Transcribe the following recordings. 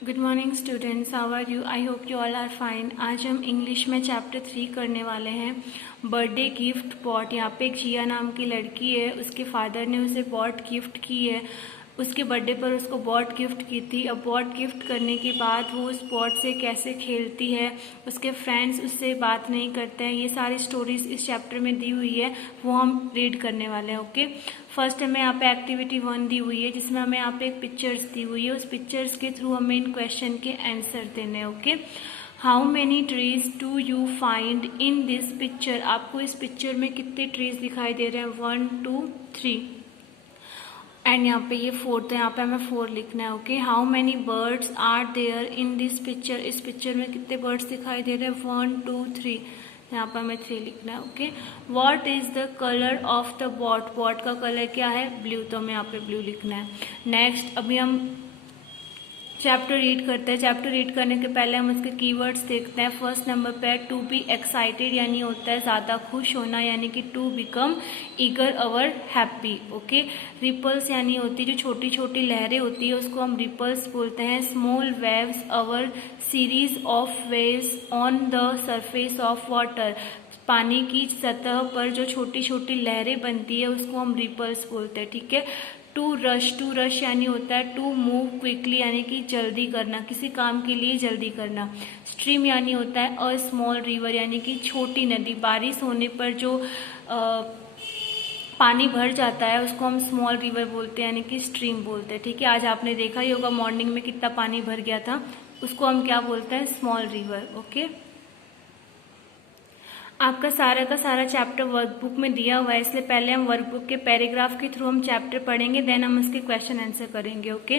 Good morning students, how are you? I hope you all are fine. आज हम English में chapter 3 करने वाले हैं, बर्थडे गिफ्ट पॉट। यहाँ पे एक जिया नाम की लड़की है, उसके फादर ने उसे पॉट गिफ्ट की है। उसके बर्थडे पर उसको पॉट गिफ्ट की थी। अब पॉट गिफ्ट करने के बाद वो उस पॉट से कैसे खेलती है, उसके फ्रेंड्स उससे बात नहीं करते हैं, ये सारी स्टोरीज इस चैप्टर में दी हुई है, वो हम रीड करने वाले हैं। ओके, फर्स्ट हमें यहाँ पे एक्टिविटी 1 दी हुई है, जिसमें हमें यहाँ पे एक पिक्चर्स दी हुई है। उस पिक्चर्स के थ्रू हमें इन क्वेश्चन के आंसर देने हैं। Okay, how many trees do you find in this picture? आपको इस पिक्चर में कितने ट्रीज दिखाई दे रहे हैं? 1 2 3 एंड यहाँ पे ये 4th है, यहाँ पे हमें 4 लिखना है। Okay, how many birds are there in this picture? इस पिक्चर में कितने बर्ड्स दिखाई दे रहे हैं? 1 2 3, यहाँ पर हमें 3 लिखना है। Okay, what is the colour of the boat? Boat का कलर क्या है? ब्लू, तो हमें यहाँ पे ब्लू लिखना है। नेक्स्ट, अभी हम चैप्टर रीड करते हैं। चैप्टर रीड करने के पहले हम उसके कीवर्ड्स देखते हैं। फर्स्ट नंबर पे टू बी एक्साइटेड यानी होता है ज़्यादा खुश होना, यानी कि to become eager or happy. Okay, ripples यानी होती है जो छोटी छोटी लहरें होती है, उसको हम रिपल्स बोलते हैं। Small waves our series of waves on the surface of water, पानी की सतह पर जो छोटी छोटी लहरें बनती है उसको हम रिपल्स बोलते हैं। ठीक है। टू रश यानी होता है टू मूव क्विकली, यानी कि जल्दी करना, किसी काम के लिए जल्दी करना। स्ट्रीम यानी होता है अ स्मॉल रिवर, यानी कि छोटी नदी। बारिश होने पर जो पानी भर जाता है उसको हम स्मॉल रिवर बोलते हैं, यानी कि स्ट्रीम बोलते हैं। ठीक है, आज आपने देखा ही होगा मॉर्निंग में कितना पानी भर गया था, उसको हम क्या बोलते हैं? Small river. ओके, आपका सारा का सारा चैप्टर वर्कबुक में दिया हुआ है, इसलिए पहले हम वर्कबुक के पैराग्राफ के थ्रू हम चैप्टर पढ़ेंगे, देन हम उसके क्वेश्चन आंसर करेंगे। Okay,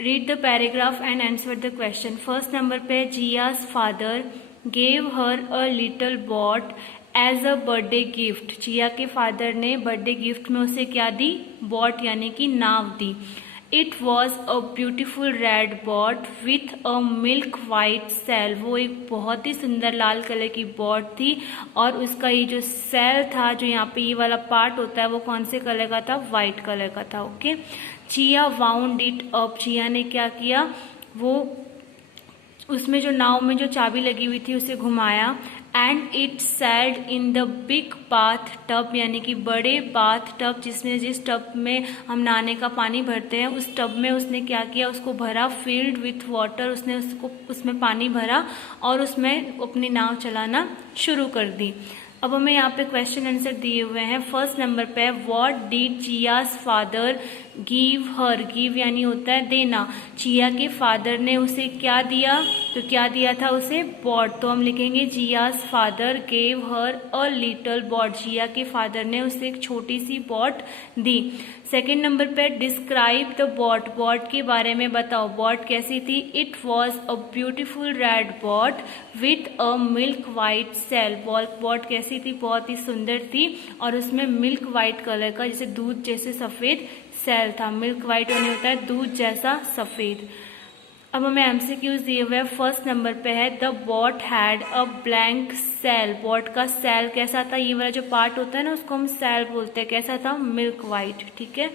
read the paragraph and answer the question. First number पे, Jia's father gave her a little boat as a birthday gift. Jia के फादर ने बर्थडे गिफ्ट में उसे क्या दी? बॉट, यानी कि नाव दी। It was a beautiful red boat with a milk white sail. वो एक बहुत ही सुंदर लाल कलर की बॉट थी और उसका ये जो सेल था, जो यहाँ पे ये वाला पार्ट होता है, वो कौन से कलर का था? वाइट कलर का था। Okay, Jia wound it up. Jia ने क्या किया? वो उसमें जो नाव में जो चाबी लगी हुई थी उसे घुमाया। And it sailed in the big bath tub, यानी कि बड़े बाथ टब, जिस टब में हम नहाने का पानी भरते हैं, उस टब में उसने क्या किया? उसको भरा। फील्ड विथ वाटर, उसने उसको उसमें पानी भरा और उसमें अपनी नाव चलाना शुरू कर दी। अब हमें यहाँ पे क्वेश्चन आंसर दिए हुए हैं। फर्स्ट नंबर पे, what did Jia's father give her? Give यानी होता है देना। जिया के फादर ने उसे क्या दिया? तो क्या दिया था उसे? बॉट, तो हम लिखेंगे Jia's father gave her a little boat. Jia के फादर ने उसे एक छोटी सी बॉट दी। सेकेंड नंबर पे, डिस्क्राइब द बॉट। बॉट के बारे में बताओ, बॉट कैसी थी? It was a beautiful red boat with a milk white sail. Boat कैसी थी? बहुत ही सुंदर थी और उसमें मिल्क वाइट कलर का, जैसे दूध जैसे सफेद सेल था। मिल्क वाइट यानी होता है दूध जैसा सफेद। अब हमें एमसीक्यूज दिए हुए हैं। फर्स्ट नंबर पे है, the boat had a blank sail. Boat का सेल कैसा था? ये वाला जो पार्ट होता है ना, उसको हम सेल बोलते हैं। कैसा था? Milk white. ठीक है।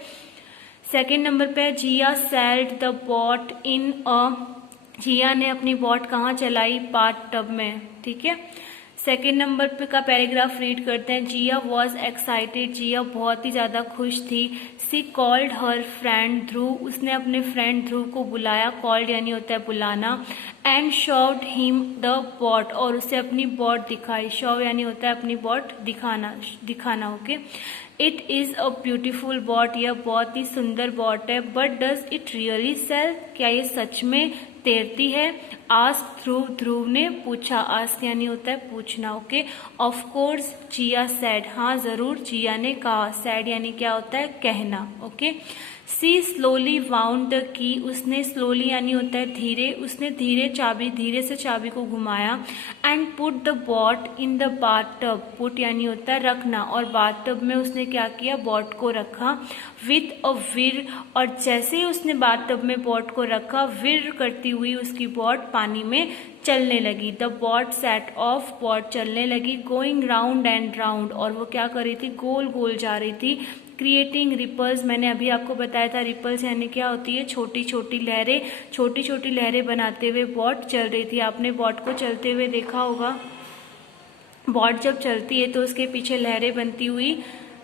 सेकेंड नंबर पे, जिया सेल्ड द बॉट इन अ। जिया ने अपनी बॉट कहाँ चलाई? बाथ टब में। ठीक है। सेकेंड नंबर पे का पैराग्राफ रीड करते हैं। जिया वॉज एक्साइटेड। जिया बहुत ही ज्यादा खुश थी। सी कॉल्ड हर फ्रेंड ध्रुव। उसने अपने फ्रेंड ध्रुव को बुलाया। कॉल्ड यानी होता है बुलाना। And showed him the boat, और उसे अपनी बॉट दिखाई। शो यानी होता है अपनी बॉट दिखाना। Okay, it is a beautiful boat. यह बहुत ही सुंदर बॉट है। But does it really sail? क्या ये सच में तैरती है? आस्क ध्रुव ने पूछा। आस्क यानी होता है पूछना। Okay, of course Jiya said. हाँ जरूर, जिया ने कहा। सेड यानी क्या होता है? कहना। Okay, she slowly wound the key. उसने स्लोली यानी होता है धीरे, उसने धीरे से चाबी को घुमाया। And put the boat in the bathtub. Put यानी होता है रखना, और बाथ टब में उसने क्या किया? बॉट को रखा। विथ अ विर, और जैसे ही उसने बाथ टब में बॉट को रखा, विर करती हुई उसकी बॉट पानी में चलने लगी। The boat set off. Boat चलने लगी। गोइंग राउंड एंड राउंड, और वो क्या कर रही थी? गोल गोल जा रही थी। क्रिएटिंग रिपल्स, मैंने अभी आपको बताया था रिपल्स यानी क्या होती है, छोटी छोटी लहरें बनाते हुए बॉट चल रही थी। आपने बॉट को चलते हुए देखा होगा। बॉट जब चलती है तो उसके पीछे लहरें बनती हुई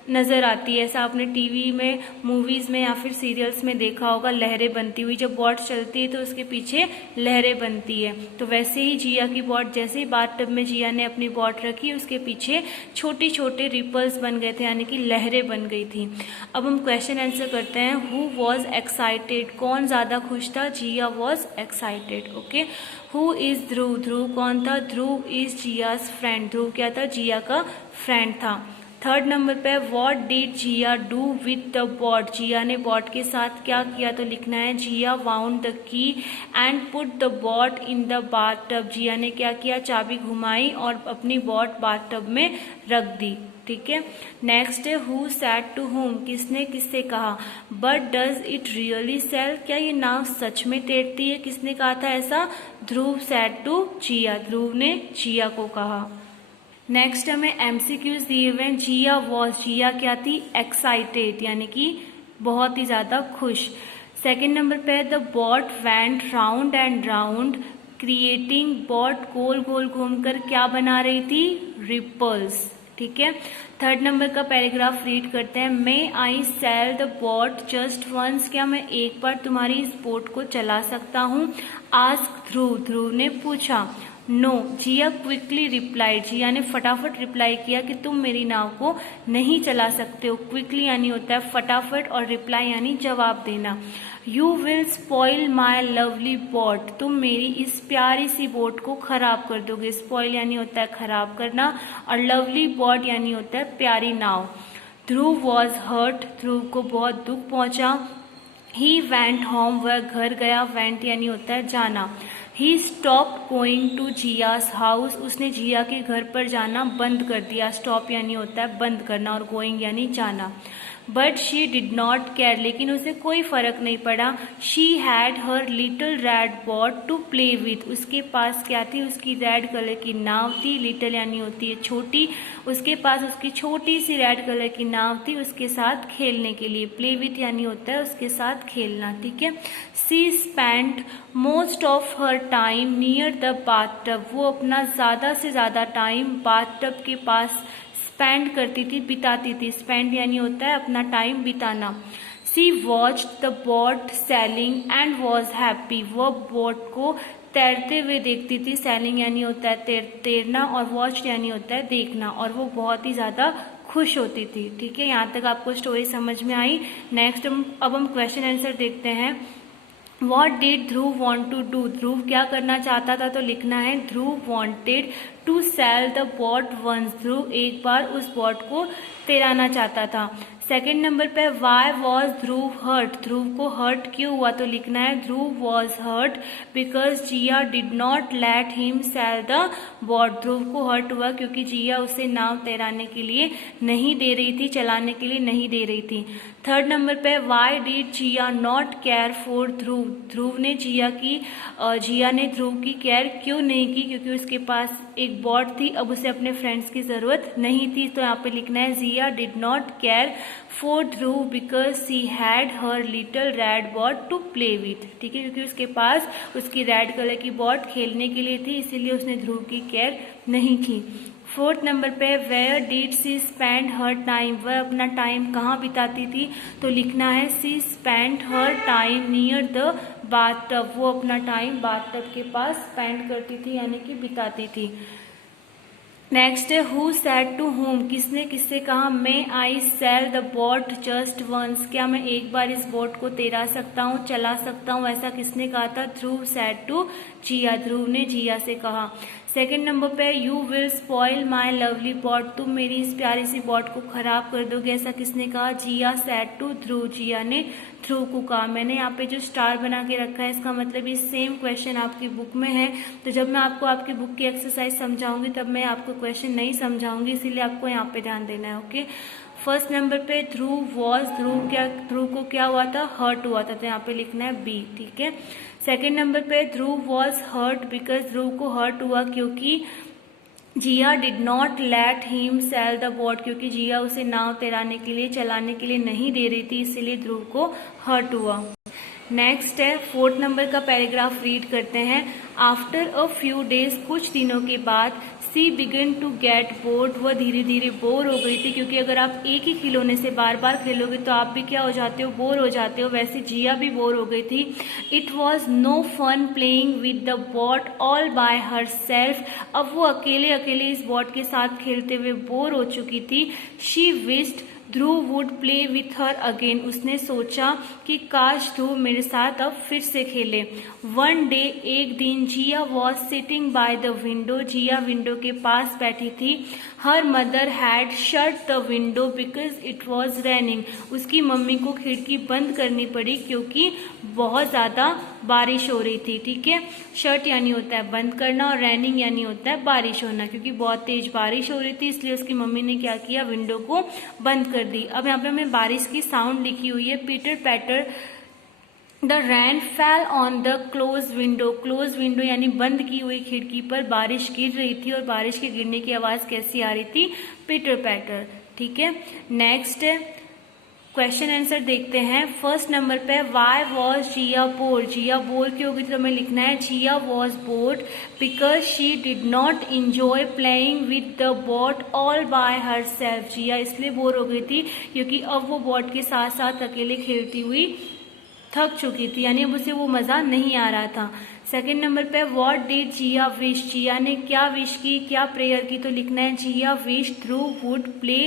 नजर आती है। ऐसा आपने टीवी में, मूवीज में या फिर सीरियल्स में देखा होगा, लहरें बनती हुई। जब बॉट चलती है तो उसके पीछे लहरें बनती है। तो वैसे ही जिया की बॉट, जैसे ही बाथटब में जिया ने अपनी बॉट रखी, उसके पीछे छोटे छोटे रिपल्स बन गए थे, यानी कि लहरें बन गई थी। अब हम क्वेश्चन आंसर करते हैं। हु वॉज एक्साइटेड, कौन ज्यादा खुश था? Jia was excited. Okay. Who is Dhruv, Dhruv कौन था? ध्रुव इज जियाज फ्रेंड, ध्रुव क्या था? जिया का फ्रेंड था। थर्ड नंबर पे what did Jia do with the boat, Jia ने बॉट के साथ क्या किया? तो लिखना है Jia wound the key and put the boat in the bathtub, Jia ने क्या किया? चाबी घुमाई और अपनी बॉट बाथटब में रख दी। ठीक है। नेक्स्ट है हु सैड टू होम, किसने किससे कहा? But does it really sail, क्या ये नाव सच में तैरती है? किसने कहा था ऐसा? ध्रुव सैड टू जिया, ध्रुव ने जिया को कहा। नेक्स्ट हमें एमसीक्यूज दिए हुए हैं। जिया वॉज, जिया क्या थी? एक्साइटेड, यानी कि बहुत ही ज्यादा खुश। सेकेंड नंबर पे the boat went round and round creating, boat गोल गोल घूमकर क्या बना रही थी? रिपल्स। ठीक है। थर्ड नंबर का पैराग्राफ रीड करते हैं। May I sail the boat just once, क्या मैं एक बार तुम्हारी इस बोट को चला सकता हूँ? आस्क ध्रुव, ध्रुव ने पूछा। नो, जिया क्विकली रिप्लाइड, जिया ने फटाफट रिप्लाई किया कि तुम मेरी नाव को नहीं चला सकते हो। क्विकली यानी होता है फटाफट और रिप्लाई यानी जवाब देना। You will spoil my lovely boat, तुम मेरी इस प्यारी सी बोट को खराब कर दोगे। स्पॉइल यानी होता है खराब करना और लवली बोट यानी होता है प्यारी नाव। ध्रुव वॉज हर्ट, ध्रुव को बहुत दुख पहुंचा। ही वेंट होम, वह घर गया। वेंट यानी होता है जाना। ही स्टॉप गोइंग टू जियास हाउस, उसने जिया के घर पर जाना बंद कर दिया। स्टॉप यानी होता है बंद करना और गोइंग यानी जाना। But she did not care, लेकिन उसे कोई फर्क नहीं पड़ा। She had her little red boat to play with, उसके पास क्या थी? उसकी रेड कलर की नाव थी। लिटिल यानी होती है छोटी, उसके पास उसकी छोटी सी रेड कलर की नाव थी उसके साथ खेलने के लिए। प्ले विथ यानी होता है उसके साथ खेलना। ठीक है। She spent most of her time near the bathtub, वो अपना ज्यादा से ज्यादा टाइम बाथटब के पास स्पेंड करती थी, बिताती थी। स्पेंड यानी होता है अपना टाइम बिताना। She watched the boat sailing and was happy, वो बोट को तैरते हुए देखती थी। सेलिंग यानी होता है तैरना और वॉच यानी होता है देखना, और वो बहुत ही ज्यादा खुश होती थी। ठीक है। यहाँ तक आपको स्टोरी समझ में आई। नेक्स्ट अब हम क्वेश्चन आंसर देखते हैं। What did Dhruv want to do, Dhruv क्या करना चाहता था? तो लिखना है Dhruv wanted to sail the boat once, ध्रुव एक बार उस बॉट को तैराना चाहता था। सेकेंड नंबर पे why was Dhruv hurt, Dhruv को हर्ट क्यों हुआ? तो लिखना है Dhruv was hurt because Jia did not let him sail the boat, Dhruv को हर्ट हुआ क्योंकि जिया उसे नाव तैराने के लिए नहीं दे रही थी, चलाने के लिए नहीं दे रही थी। थर्ड नंबर पे why did Jia not care for Dhruv, Dhruv ने जिया ने ध्रुव की केयर क्यों नहीं की? क्योंकि उसके पास एक बॉट थी, अब उसे अपने फ्रेंड्स की जरूरत नहीं थी। तो यहाँ पे लिखना है Jia did not care for Dhruv because she had her little red boat to play with. ठीक है। क्योंकि उसके पास उसकी रेड कलर की बॉट खेलने के लिए थी, इसीलिए उसने ध्रुव की केयर नहीं की। फोर्थ नंबर पे where did she spend her time, वह अपना टाइम कहाँ बिताती थी? तो लिखना है she spend her time near the bathtub, वो अपना टाइम बाथटब के पास स्पेंड करती थी यानी कि बिताती थी। नेक्स्ट है हु सैड टू होम, किसने किससे कहा? May I sail the boat just once, क्या मैं एक बार इस बोट को तैरा सकता हूँ, चला सकता हूँ? ऐसा किसने कहा था? ध्रुव सैड टू जिया, ध्रुव ने जिया से कहा। सेकेंड नंबर पे you will spoil my lovely boat, तुम मेरी इस प्यारी सी बॉट को खराब कर दोगे, ऐसा किसने कहा? जिया सैड टू ध्रुव, जिया ने ध्रुव को कहा। मैंने यहाँ पे जो स्टार बना के रखा है इसका मतलब ये सेम क्वेश्चन आपकी बुक में है, तो जब मैं आपको आपकी बुक की एक्सरसाइज समझाऊंगी तब मैं आपको क्वेश्चन नहीं समझाऊंगी, इसीलिए आपको यहाँ पे ध्यान देना है। ओके। फर्स्ट नंबर पे ध्रुव वॉज, ध्रुव को क्या हुआ था? हर्ट हुआ था, तो यहाँ पे लिखना है बी। ठीक है। सेकेंड नंबर पे Dhruv was hurt because Dhruv को हर्ट हुआ क्योंकि Jia did not let him sail the boat, क्योंकि जिया उसे नाव तैराने के लिए चलाने के लिए नहीं दे रही थी, इसीलिए ध्रुव को हर्ट हुआ। नेक्स्ट है 4 नंबर का पैराग्राफ रीड करते हैं। आफ्टर अ फ्यू डेज, कुछ दिनों के बाद, सी बिगन टू गेट बोर्ड, वह धीरे धीरे बोर हो गई थी, क्योंकि अगर आप एक ही खिलौने से बार बार खेलोगे तो आप भी क्या हो जाते हो, बोर हो जाते हो। वैसे जिया भी बोर हो गई थी। It was no fun playing with the boat all by herself, अब वो अकेले अकेले इस बॉट के साथ खेलते हुए बोर हो चुकी थी। She wished Dhruv would play with her again, उसने सोचा कि काश ध्रुव मेरे साथ अब फिर से खेले। वन डे, एक दिन, Jia was sitting by the window, Jia window के पास बैठी थी। Her mother had shut the window because it was raining, उसकी मम्मी को खिड़की बंद करनी पड़ी क्योंकि बहुत ज़्यादा बारिश हो रही थी। ठीक है, शट यानी होता है बंद करना और रेनिंग यानी होता है बारिश होना, क्योंकि बहुत तेज बारिश हो रही थी इसलिए उसकी मम्मी ने क्या किया, विंडो को बंद कर दी। अब यहाँ पे हमें बारिश की साउंड लिखी हुई है, pitter patter the rain fell on the close window, close window यानी बंद की हुई खिड़की पर बारिश गिर रही थी, और बारिश के गिरने की आवाज कैसी आ रही थी, पीटर पैटर। ठीक है, नेक्स्ट क्वेश्चन आंसर देखते हैं। फर्स्ट नंबर पे why was Jia bored, Jia bore क्यों होगी, तो हमें लिखना है Jia was bored because she did not enjoy playing with the boat all by herself, Jia इसलिए बोर हो गई थी क्योंकि अब वो बॉट के साथ साथ अकेले खेलती हुई थक चुकी थी, यानी अब उसे वो मज़ा नहीं आ रहा था। सेकेंड नंबर पे व्हाट डिड जिया विश, जिया ने क्या विश की, क्या प्रेयर की, तो लिखना है Jia wish Dhruv would play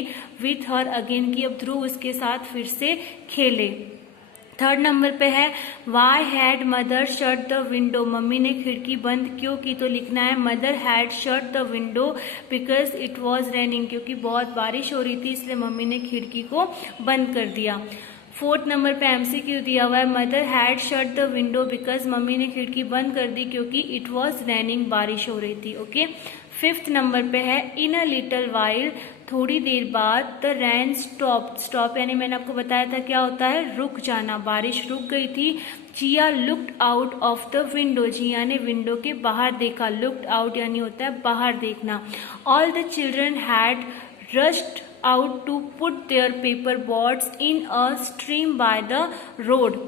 with her again, की अब ध्रुव उसके साथ फिर से खेले। थर्ड नंबर पे है why had mother shut the window, mummy ने खिड़की बंद क्यों की, तो लिखना है mother had shut the window because it was raining, क्योंकि बहुत बारिश हो रही थी इसलिए मम्मी ने खिड़की को बंद कर दिया। फोर्थ नंबर पे एमसीक्यू दिया हुआ है mother had shut the window because, mummy ने खिड़की बंद कर दी क्योंकि इट वॉज रेनिंग, बारिश हो रही थी। ओके, फिफ्थ नंबर पे है इन अ लिटिल वाइल, थोड़ी देर बाद, द रैन स्टॉप, स्टॉप यानी मैंने आपको बताया था क्या होता है, रुक जाना, बारिश रुक गई थी। Jia looked out of the window, Jia ने विंडो के बाहर देखा, लुक्ड आउट यानी होता है बाहर देखना। All the children had rushed out to put their paper boats in a stream by the road,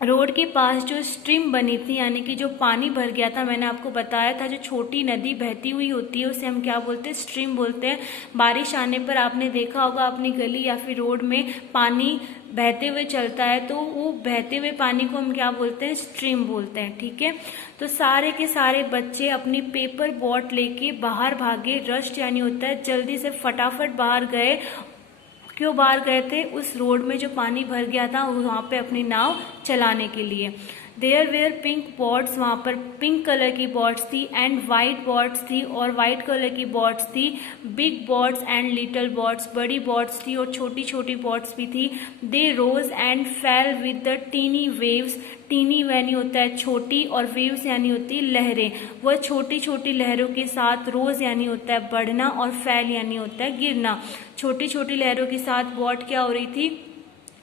road के पास जो स्ट्रीम बनी थी यानी कि जो पानी भर गया था, मैंने आपको बताया था जो छोटी नदी बहती हुई होती है उसे हम क्या बोलते हैं, स्ट्रीम बोलते हैं। बारिश आने पर आपने देखा होगा अपनी गली या फिर रोड में पानी बहते हुए चलता है, तो वो बहते हुए पानी को हम क्या बोलते हैं, स्ट्रीम बोलते हैं। ठीक है, तो सारे के सारे बच्चे अपनी पेपर बोट लेके बाहर भागे, रश्ड यानी होता है जल्दी से फटाफट बाहर गए। क्यों बाहर गए थे, उस रोड में जो पानी भर गया था वहाँ पे अपनी नाव चलाने के लिए। देयर वेयर पिंक बॉट्स, वहाँ पर पिंक कलर की बॉट्स थी, एंड वाइट बॉट्स थी और वाइट कलर की बॉट्स थी। Big boats and little boats, बड़ी बॉट्स थी और छोटी छोटी बॉट्स भी थी। They rose and fell with the tiny waves, tiny यानी होता है छोटी और वेव्स यानी होती है लहरें, वह छोटी छोटी लहरों के साथ, रोज यानी होता है बढ़ना और फैल यानी होता है गिरना, छोटी छोटी लहरों के साथ बॉट क्या हो रही थी,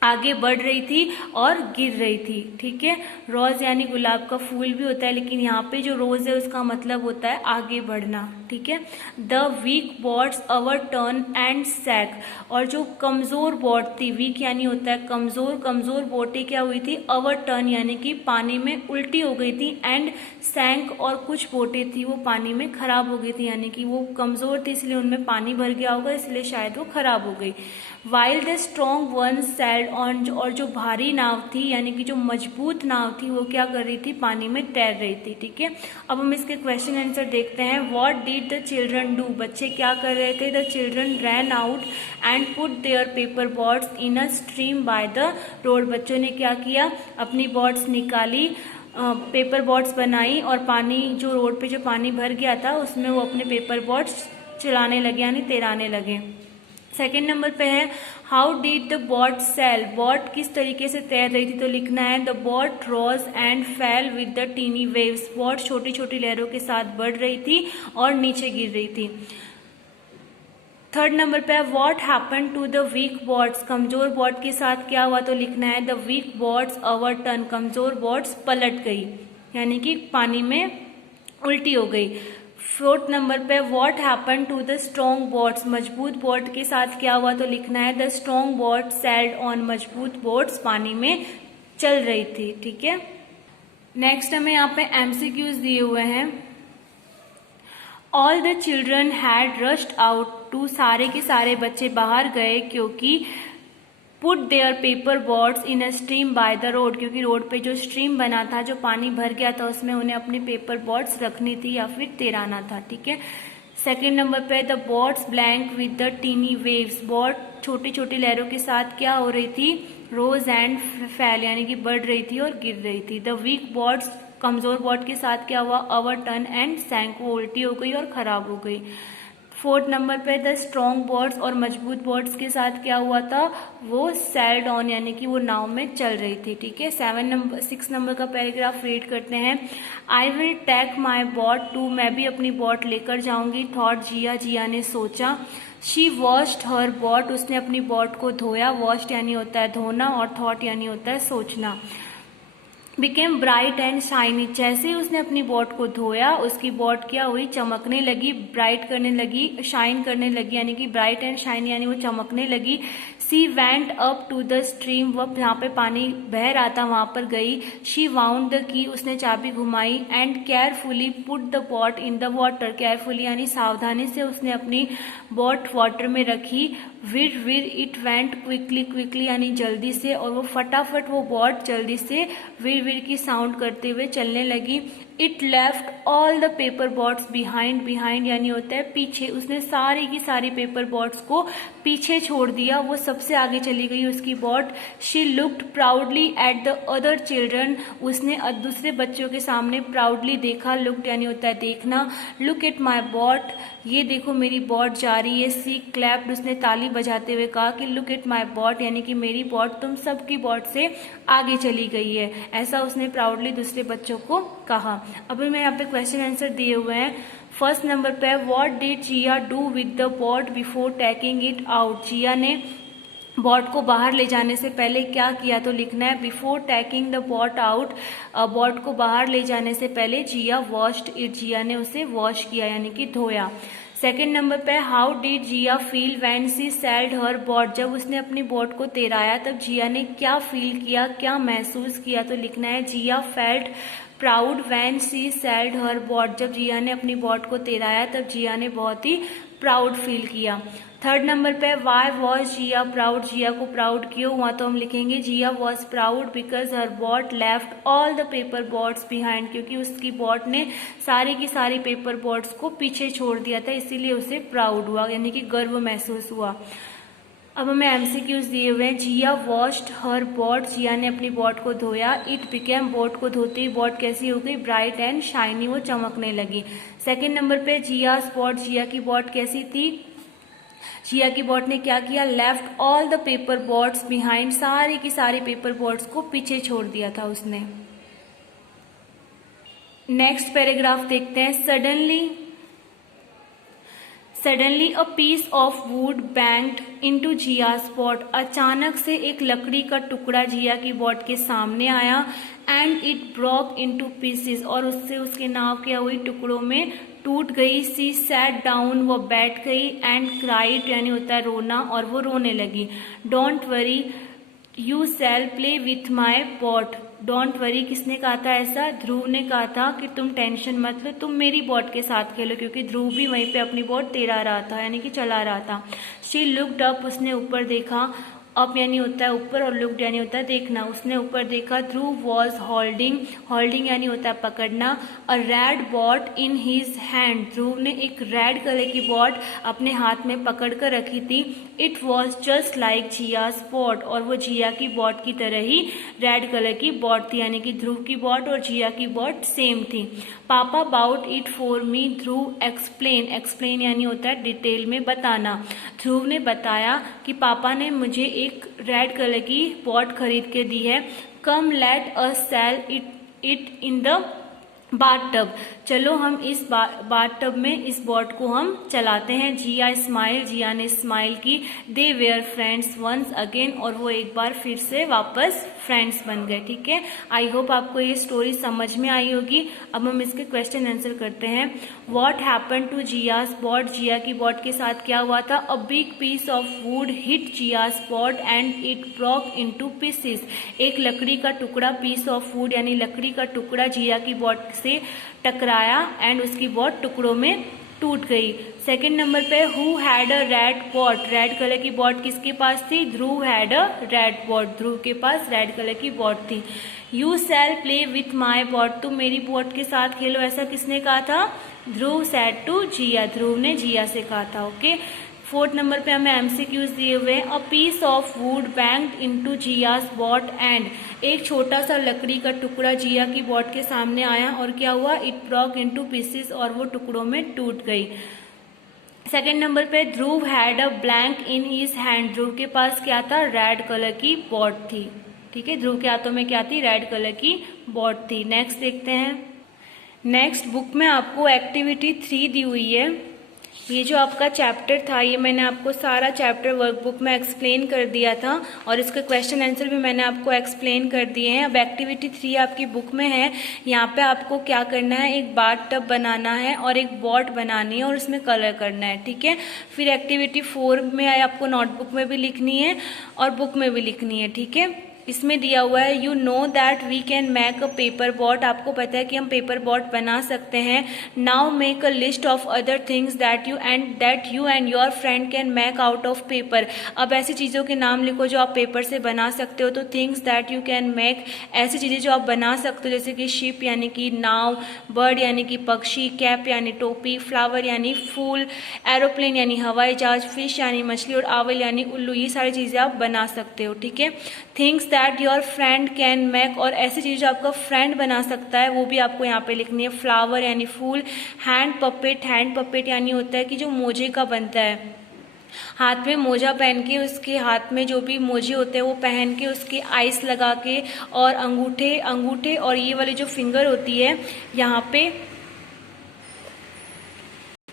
आगे बढ़ रही थी और गिर रही थी। ठीक है, रोज यानी गुलाब का फूल भी होता है, लेकिन यहाँ पे जो रोज है उसका मतलब होता है आगे बढ़ना। ठीक है, the weak boats overturn and sank, और जो कमजोर बॉट थी, वीक यानी होता है कमजोर, कमजोर बोटें क्या हुई थी, अवर टर्न यानी कि पानी में उल्टी हो गई थी, एंड सैंक और कुछ बोटें थी वो पानी में खराब हो गई थी, यानी कि वो कमजोर थी इसलिए उनमें पानी भर गया होगा इसलिए शायद वो खराब हो गई। While the strong one sailed on, और जो भारी नाव थी यानी कि जो मजबूत नाव थी वो क्या कर रही थी, पानी में तैर रही थी। ठीक है, अब हम इसके क्वेश्चन आंसर देखते हैं। What did the children do, बच्चे क्या कर रहे थे, the children ran out and put their paper boats in a stream by the road, बच्चों ने क्या किया, अपनी बॉट्स निकाली, पेपर बॉट्स बनाई और पानी जो रोड पे जो पानी भर गया था उसमें वो अपने पेपर बॉट्स चलाने लगे यानी तैराने लगे। सेकेंड नंबर पे है how did the boat sail, बॉट किस तरीके से तैर रही थी, तो लिखना है the boat rose and fell with the tiny waves, boat छोटी छोटी लहरों के साथ बढ़ रही थी और नीचे गिर रही थी। थर्ड नंबर पे है what happen to the weak boats, कमजोर बॉट के साथ क्या हुआ, तो लिखना है the weak boats overturn, कमजोर बॉट्स पलट गई यानी कि पानी में उल्टी हो गई। 4th नंबर पे what happen to the strong boats, मजबूत बोट के साथ क्या हुआ तो लिखना है the strong boat sailed on, मजबूत बोट्स पानी में चल रही थी। ठीक है, नेक्स्ट हमें यहाँ पे एमसीक्यूज दिए हुए हैं। All the children had rushed out to, सारे के सारे बच्चे बाहर गए क्योंकि put their paper boats in a stream by the road, क्योंकि रोड पे जो स्ट्रीम बना था, जो पानी भर गया था, उसमें उन्हें अपनी पेपर बोट्स रखनी थी या फिर तैराना था। ठीक है, सेकेंड नंबर पे the boats blank with the tiny waves, boat छोटी छोटी लहरों के साथ क्या हो रही थी, रोज एंड फैल यानी कि बढ़ रही थी और गिर रही थी। द वीक बोट्स, कमजोर बोट के साथ क्या हुआ, अवर टर्न एंड सैंक, वो उल्टी हो गई और खराब हो गई। 4th नंबर पे द स्ट्रॉन्ग बोट्स, और मजबूत बोट्स के साथ क्या हुआ था, वो सैल्ड ऑन यानी कि वो नाव में चल रही थी। ठीक है, 6 नंबर का पैराग्राफ रीड करते हैं। I will take my boat too, मैं भी अपनी बोट लेकर जाऊंगी। थॉट जिया, जिया ने सोचा। शी वॉश्ड हर बोट, उसने अपनी बोट को धोया। वॉश्ड यानी होता है धोना और थॉट यानी होता है सोचना। बिकेम ब्राइट एंड शाइनी, जैसे ही उसने अपनी बोट को धोया उसकी बोट क्या हुई, चमकने लगी, ब्राइट करने लगी, शाइन करने लगी, यानी कि ब्राइट एंड शाइन यानी वो चमकने लगी। She went up to the stream, वो जहाँ पे पानी बह रहा था वहां पर गई। शी वाउंड द की, उसने चाबी घुमाई। And carefully put the boat in the water, carefully यानी सावधानी से उसने अपनी बोट वाटर में रखी। विर विर इट वेंट क्विकली, क्विकली यानी जल्दी से, और वो फटाफट वो बोट जल्दी से विर विर की साउंड करते हुए चलने लगी। It left all the paper boats behind, behind यानी होता है पीछे, उसने सारी की सारी पेपर बोट्स को पीछे छोड़ दिया, वो सबसे आगे चली गई उसकी boat. She looked proudly at the other children, उसने दूसरे बच्चों के सामने प्राउडली देखा। लुक्ड यानी होता है देखना। लुक एट माई बोट, ये देखो मेरी बोट जा रही है। सी क्लैप्ड, उसने ताली बजाते हुए कहा कि लुक एट माई बोट यानी कि मेरी बोट तुम सबकी बोट से आगे चली गई है, ऐसा उसने प्राउडली दूसरे बच्चों को कहा। अभी मैं यहाँ पे क्वेश्चन आंसर दिए हुए हैं। फर्स्ट नंबर पे what did Jia do with the boat before taking it out, Jia ने बोट को बाहर ले जाने से पहले क्या किया तो लिखना है before taking the boat out, boat को बाहर ले जाने से पहले जिया वॉश्ड इट, जिया ने उसे वॉश किया यानी कि धोया। सेकेंड नंबर पे how did Jiya feel when she sailed her boat, जब उसने अपनी बोट को तैराया तब जिया ने क्या फील किया, क्या महसूस किया तो लिखना है Jia felt proud when she sailed her boat, जब जिया ने अपनी बोट को तैराया तब जिया ने बहुत ही प्राउड फील किया। थर्ड नंबर पे why was Jia proud, Jia को प्राउड क्यों हुआ तो हम लिखेंगे Jia was proud because her boat left all the paper boats behind, क्योंकि उसकी बोट ने सारी की सारी पेपर बोट्स को पीछे छोड़ दिया था, इसीलिए उसे प्राउड हुआ यानी कि गर्व महसूस हुआ। अब हमें एमसीक्यूज दिए हुए हैं। जिया वॉश्ड हर बोट, जिया ने अपनी बोट को धोया। इट बिकेम, बोट को धोते ही बोट कैसी हो गई, ब्राइट एंड शाइनी, वो चमकने लगी। सेकेंड नंबर पे जिया स्पॉट, जिया की बोट कैसी थी, जिया की बोट ने क्या किया, left all the paper boats behind, सारी की सारी पेपर बोट्स को पीछे छोड़ दिया था उसने। नेक्स्ट पैराग्राफ देखते हैं। Suddenly a piece of wood banged into Jia's boat, अचानक से एक लकड़ी का टुकड़ा जिया की बोट के सामने आया। And it broke into pieces, और उससे उसके नाव क्या हुई, टुकड़ों में टूट गई। सी सैट डाउन, वो बैठ गई। एंड क्राइड यानी होता है रोना, और वो रोने लगी। Don't worry you shall play with my boat, don't worry किसने कहा था ऐसा, ध्रुव ने कहा था कि तुम टेंशन मत लो, तुम मेरी बोट के साथ खेलो, क्योंकि ध्रुव भी वहीं पे अपनी बोट तैरा रहा था यानी कि चला रहा था। शी लुक्ड अप, उसने ऊपर देखा। अप यानी होता है ऊपर और लुक्ड यानी होता है देखना, उसने ऊपर देखा। ध्रुव वॉज होल्डिंग, होल्डिंग यानी होता है पकड़ना, a red boat in his hand, Dhruv ने एक रेड कलर की बॉट अपने हाथ में पकड़ कर रखी थी। It was just like Jia's boat, और वो जिया की बॉट की तरह ही रेड कलर की बॉट थी, यानी कि ध्रुव की बॉट और जिया की बॉट सेम थी। पापा bought it for me, Dhruv explain, explain यानी होता है डिटेल में बताना, ध्रुव ने बताया कि पापा ने मुझे एक रेड कलर की बॉट खरीद के दी है। Come let us sail it in the bathtub. चलो हम इस बाथ-टब में इस बोट को हम चलाते हैं। जिया स्माइल, जिया ने स्माइल की। दे वेयर फ्रेंड्स वंस अगेन, और वो एक बार फिर से वापस फ्रेंड्स बन गए। ठीक है, आई होप आपको ये स्टोरी समझ में आई होगी। अब हम इसके क्वेश्चन आंसर करते हैं। What happen to Jia's boat, Jia की बोट के साथ क्या हुआ था? A big piece of wood hit Jia's boat and it broke into pieces. एक लकड़ी का टुकड़ा, पीस ऑफ वुड यानी लकड़ी का टुकड़ा जिया की बोट से टकराया एंड उसकी बोट टुकड़ों में टूट गई। सेकंड नंबर पे who had a red boat, red colour की बोट किसके पास थी? ध्रुव हैड अ रेड बोट, ध्रुव के पास रेड कलर की बोट थी। You shall play with my boat, तुम मेरी बोट के साथ खेलो, ऐसा किसने कहा था? ध्रुव सैड टू जिया, ध्रुव ने जिया से कहा था। ओके, फोर्थ नंबर पे हमें एमसीक्यूज दिए हुए हैं। A piece of wood banged into Jia's boat and, एक छोटा सा लकड़ी का टुकड़ा जिया की बोट के सामने आया और क्या हुआ? इट ब्रोक इनटू पीसेस, और वो टुकड़ों में टूट गई। सेकेंड नंबर पे Dhruv had a blank in his hand, Dhruv के पास क्या था? रेड कलर की बोट थी। ठीक है, ध्रुव के हाथों में क्या थी? रेड कलर की बोट थी। नेक्स्ट देखते हैं। नेक्स्ट बुक में आपको एक्टिविटी 3 दी हुई है। ये जो आपका चैप्टर था, ये मैंने आपको सारा चैप्टर वर्कबुक में एक्सप्लेन कर दिया था और इसके क्वेश्चन आंसर भी मैंने आपको एक्सप्लेन कर दिए हैं। अब एक्टिविटी 3 आपकी बुक में है। यहाँ पे आपको क्या करना है? एक बाथ टब बनाना है और एक बोट बनानी है और उसमें कलर करना है। ठीक है, फिर एक्टिविटी 4 में आपको नोटबुक में भी लिखनी है और बुक में भी लिखनी है। ठीक है, इसमें दिया हुआ है you know that we can make a paper boat, आपको पता है कि हम पेपर बोट बना सकते हैं। Now make a list of other things that you and your friend can make out of paper. अब ऐसी चीज़ों के नाम लिखो जो आप पेपर से बना सकते हो। तो things that you can make, ऐसी चीज़ें जो आप बना सकते हो, जैसे कि शिप यानी कि नाव, बर्ड यानी कि पक्षी, कैप यानी टोपी, फ्लावर यानी फूल, एरोप्लेन यानी हवाई जहाज, फिश यानी मछली और आवर यानी उल्लू, ये सारी चीज़ें आप बना सकते हो। ठीक है, things that your friend can make, और ऐसी चीज़ जो आपका फ्रेंड बना सकता है वो भी आपको यहाँ पे लिखनी है। फ्लावर यानी फूल, हैंड पपेट यानी होता है कि जो मोजे का बनता है, हाथ में मोजा पहन के, उसके हाथ में जो भी मोजे होते हैं वो पहन के, उसके आइस लगा के, और अंगूठे और ये वाली जो फिंगर होती है यहाँ पे,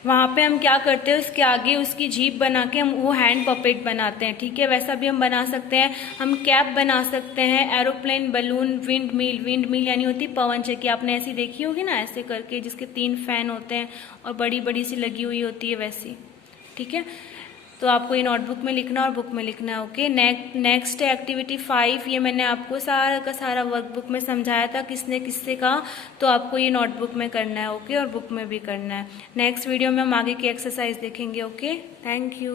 वहाँ पे हम क्या करते हैं? उसके आगे उसकी जीभ बना के हम वो हैंड पपेट बनाते हैं। ठीक है, वैसा भी हम बना सकते हैं। हम कैप बना सकते हैं, एरोप्लेन, बलून, विंड मिल यानी होती पवन चक्की, आपने ऐसी देखी होगी ना, ऐसे करके जिसके 3 फैन होते हैं और बड़ी बड़ी सी लगी हुई होती है वैसी। ठीक है, तो आपको ये नोटबुक में लिखना और बुक में लिखना है। ओके, नेक्स्ट एक्टिविटी 5, ये मैंने आपको सारा का सारा वर्कबुक में समझाया था किसने किससे कहा, तो आपको ये नोटबुक में करना है। ओके, और बुक में भी करना है। नेक्स्ट वीडियो में हम आगे की एक्सरसाइज देखेंगे। Okay, thank you.